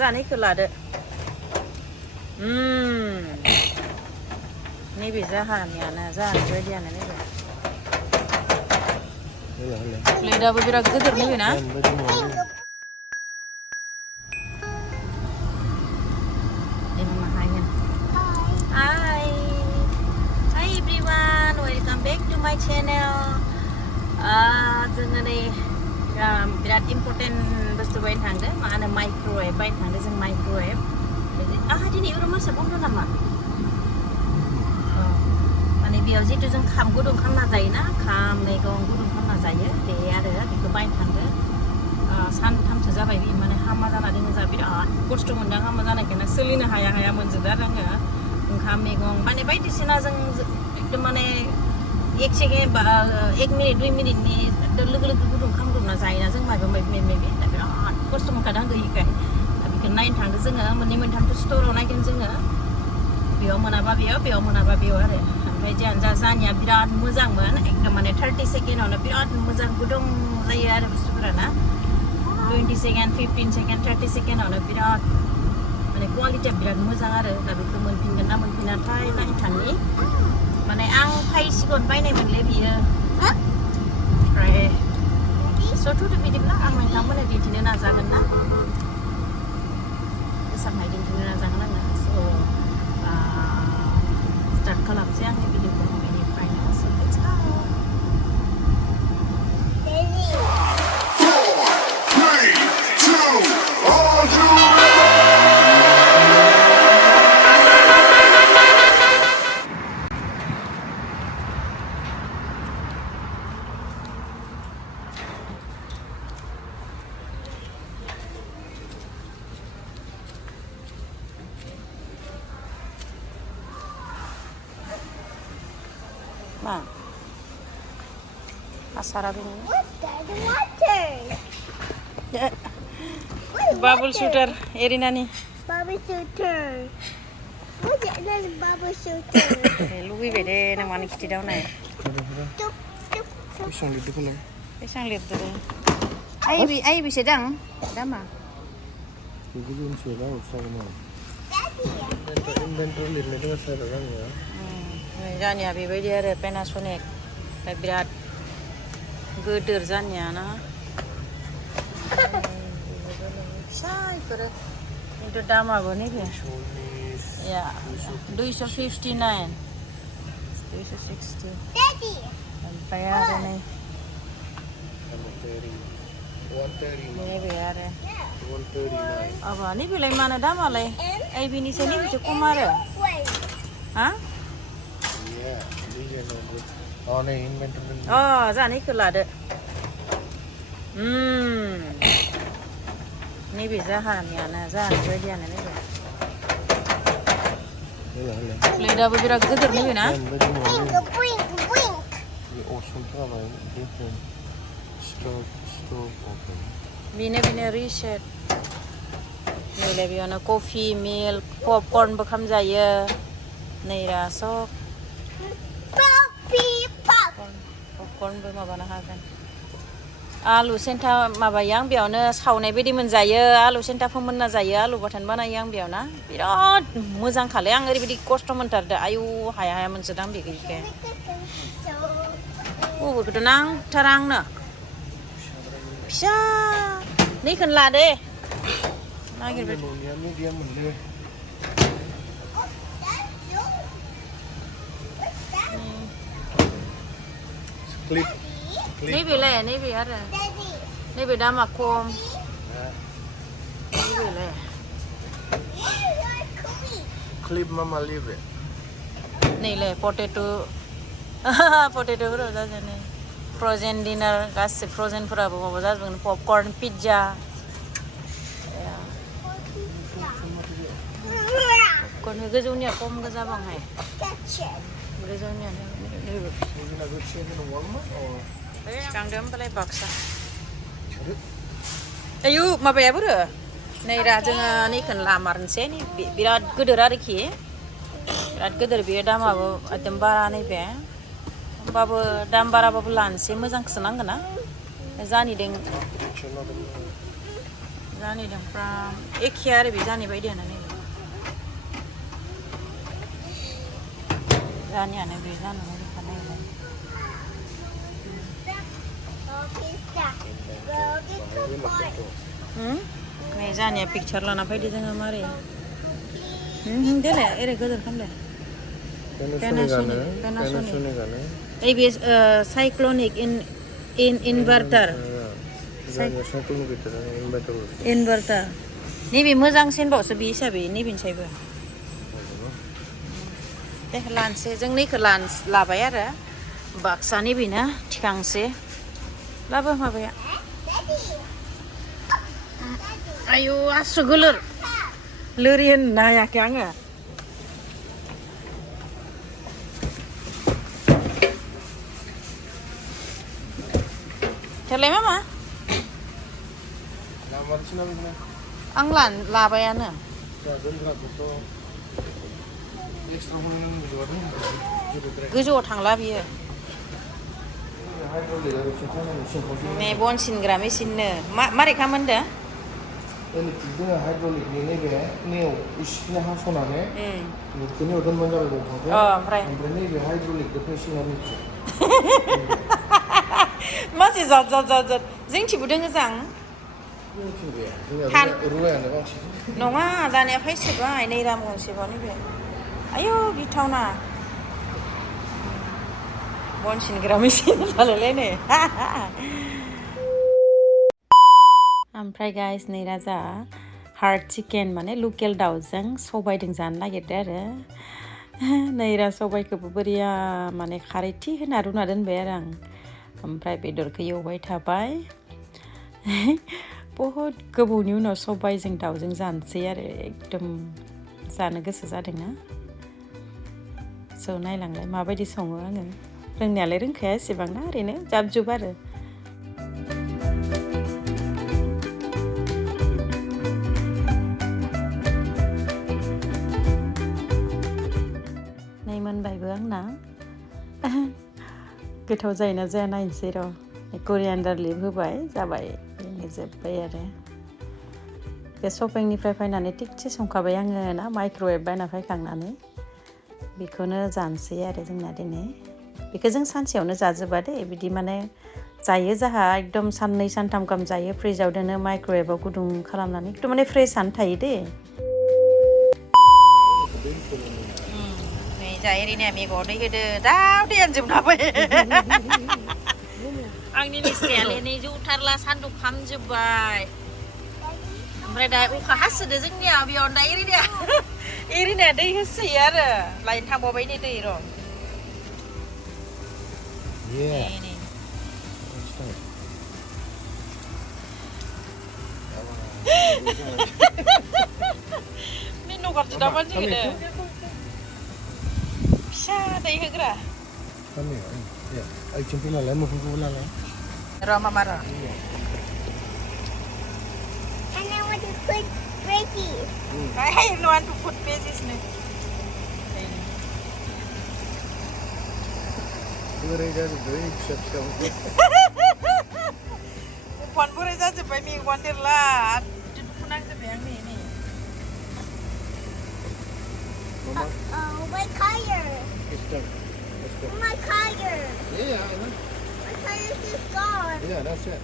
जानायखौ लादो नैबे जाहानियानो जाहानि बायदियानो नैबे प्लेटआबो बिराद गिदिर नैबे ना Hi everyone, welcome back to my channel. जोङो नै बिराद इम्पर्टेन्ट बुस्थु बायनो थांदों मा होनो माइक्र'वेभ बायनो थांदों जों माइक्र'वेभ दिनै रुमासो बन्द नामा माने बेयाव जितु जों खाम गुदुं खालामना जायोना खाम मैगं गुदुं खालामना जायो बे आरो बेखौ बायनो थांदों सानथामसो जाबाय बे माने हामा जाना दङ जा बिराद खस्थ' मोनदों हामा जानायखायनो सोलिनो हाया मोनजोबदों आरो आङो ओंखाम मैगं माने बायदिसिना जों एकदम माने 1 सेकेन्ड बा 1 मिनिट 2 मिनिटनि लोगो गुदुं खालामब्रबना जायोना जों माबा माबि दा बिराद खस्थ' मोनखादों आं गैयिखाय दा बेखौ नायनो थांदों जोङो मोननै मोनथामसो स्ट'राव नायगोन जोङो बेयाव मोनाबा बेयाव मोनाबा बेयाव आरो ओमफ्राय जानिया बिराद मोजांमोन एकदम माने 30 सेकेन्डआवनो बिराद मोजां गुदुं जायो आरो बुस्थुफोरा ना 20 सेकेन्ड 15 सेकेन्ड 30 सेकेन्डआवनो बिराद माने क्वालिटिया बिराद मोजां आरो दा बेखौ मोनफिनगोन ना मोनफिनाथाय नायनो थांनि माने आं फायसिगोन बायनायमोनलै बियो ओमफ्राय सथ'थ' बिदिब्ला आं नोंथांमोननो दिन्थिनो नाजागोन ना गोसारनाय दिन्थिनो नाजागोन आङो स' स्टार्ट खालामसै आंनि भिडिअखौ बेनिफ्रायनो स' let's go Ma, asara bini. Bubble shooter, Erina ni. Bubble shooter. What's that bubble shooter? Lui bede nang mana kita dah nai. Pisang lihat dulu. Pisang lihat dulu. Ai bi sedang, dah mah. Ini belum sedang, usah mana. Inventory lihat ni tu saya dah ni ya. जानिया बेबायदि आरो पेनासनिक ओमफ्राय बिराद गोदोर जानिया ना फिसा इफोरो खिन्थु दामाबो नैबे 259 260 ओमफ्राय आरो नै नैबे आरो अब नैबेलाय मानो दामालाय बिनिसाय नैबेसो खम आरो हा जानायखौ लादो नैबे जाहानियानो जाहानि बायदियानो नैबे प्लेटआबो बिराद गिदिर नैबे ना बेनो रिसेट नैलाय बेयावनो कफि मिल्क पपकर्नबो खालामजायो नैरा सब पपकर्नबो माबानो हागोन आलु सेन्टा माबायो आं बेयावनो सावनाय बायदि मोनजायो आलु सेन्टा फोमोनना जायो आलु बाथोन बानायो आं बेयाव ना बिराद मोजांखालै आं ओरैबायदि खस्थ' मोनथारदो आयु हाया मोनसोदों आं बेखौ बबेखौथ' नांथारा आंनो फिसा नैखौनो लादे नागिरबाय नैबे आरो नैबे दामा खम नैबेलाय क्लिप मामा लिबे नैलाय पटेट'फोराव जाजोबनाय फ्रजेन डिनार गासै फ्रजेनफोराबो माबा जाजोबगोन पपकर्न पिज्जा पपकर्न गोजौनिया खम गोजा बांहाय गोजौनिया थिखांदो होमबालाय बाक्सा आयु माबायाबो नै रा जोङो नैखौनो लामारनोसै बिराद गोदोर आरोखि बिराद गोदोर बेयो दामाबो एकदम बारा नैबे होमबाबो दाम बाराबाबो लानोसै मोजांखौसो नांगोन ना जानिदों जानिदों फ्रा एखे आरो बे जानि बायदियानो नै जानियानो बे जानो नागिरखानाय नै जानिया पिक्चार लाना फैदो जोङो मारै देलाय ओरै गोदोर खालामलाय Panasonic gane. Maybe cyclonic in inverter. Cyclonic gitu kan inverter. Inverter. Nebe मोजांसिन बावसो बे हिसाबै नेबिनसायबो दे लानसै जों नैखौ लाबाय आरो बाक्सा नेबिना थिखांसै लाबो माबाया आयु आस्रु गोलोर लोरि होननो हायाखै आङो Terlai mama? Ang labayaनो. गोजौआव थांला बियो नै बन सिनग्रा मेसिननो मारै खालामो होनदों जोङो हाइड्रलिकनि नैबे नेव इसिखिनि हास'नानै बेखिनियाव दोनबानो जाबाय दंफांखौ ओमफ्राय नैबे हाइड्रलिकजों फेसिंआ मिथियो मासे जात जोंथिंबो दोङो जां रुवायानो बांसिन नङा जानाया फैसोबाय नै राम गंसेबा नैबे आयौ गिथावना बन सिनग्रा मेसिन जालायलायनो ओमफ्राय गाइस नै राजा हार्ड चिकेन माने लकेल दाउजों सबायजों जानो नागिरदों आरो नै रा सबायखौबो बोरिया माने खारै थि होना रुना दोनबाय आरो आं ओमफ्राय बेदरखौ एवबाय थाबाय बहुद गोबावनि उनाव सबायजों दाउजों जानोसै आरो एकदम जानो गोसो जादोंना स' नायलांलाय माबायदि सङो आङो रोंनायालाय रोंखाया एसेबां ना ओरैनो जाब जुब आरो नै मोनबायबो आंना गोथाव जायोना जाया नायनोसै र' करियान्डार लिफ होबाय जाबाय जोब्बाय आरो बे शपिंनिफ्राय फैनानै थिगसे संखाबाय आङो ना माइक्र'वेभ बायना फैखांनानै बेखौनो जानोसै आरो जोंना दिनै बेखौ जों सानसेयावनो जाजोबा दे बिदि माने जायो जाहा एकदम साननै सानथाम गाहाम जायो फ्रिजाव दोनो माइक्र'वेभआव गुदुं खालामनानै एकदम माने फ्रेशआनो थायो दे नै जा एरिनाया मैगंआव दै होदो दाव दैयानो जोबना फै आंनि मिस्टायालाय नै जौथारला सान्दुं खामजोब्बाय ओमफ्राय दा अखा हासोदो जोंनिया बेयाव दा एरिनाया दै होसोयो आरो लायनो थांबावबाय नै दै र' नै मिनु गारजि दा मानसि होदो फिसा दै होग्रा आइथिंफोर नालाय मोखांखौबो नालाय र' मामा र' And I want to put veggies. I want to put veggies no. बोरै जाजोब्बाय फिसा फिसा उफान बोरै जाजोब्बाय मेगन देरला दुखु नांजोब्बाय आं नै Oh, my tire. My tire. Yeah, I know. My tire is gone. Yeah, that's it.